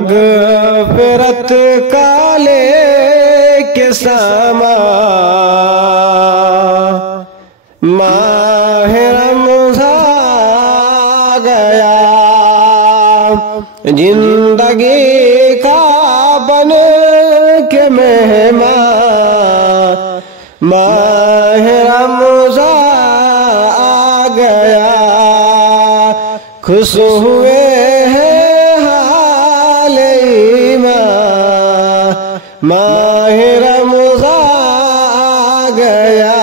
मग़फ़िरत काले के समा माह रमज़ान गया, जिंदगी का बन के मेहमान माह रमज़ान आ गया। खुश हुए हैं हाल ईमान माह रमज़ान आ गया,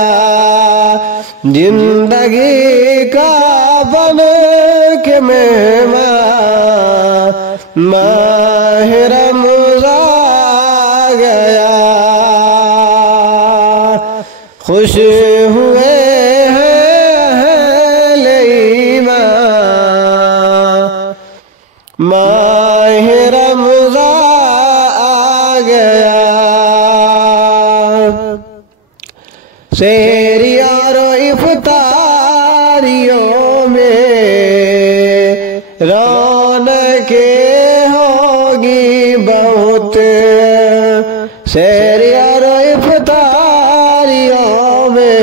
जिंदगी का बन के मेहमान माह रमज़ान आ गया। खुश हुए हैं अहले ईमान माह रमज़ान आ गया। सहरिया और इफ्तारियों में रौनकें होगी बहुत, सहरिया और इफ्तारियों में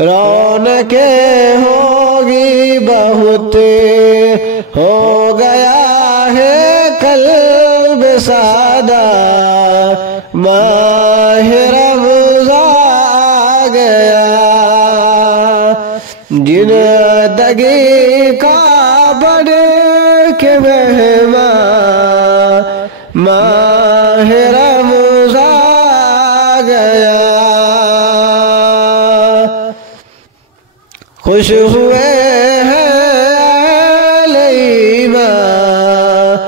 रौनकें होगी बहुत। हो गया है क़ल्ब सादा माह रमज़ान गया, जिंदगी का बन के मेहमान माह रमज़ान गया। खुश हुए हैं अहले ईमान।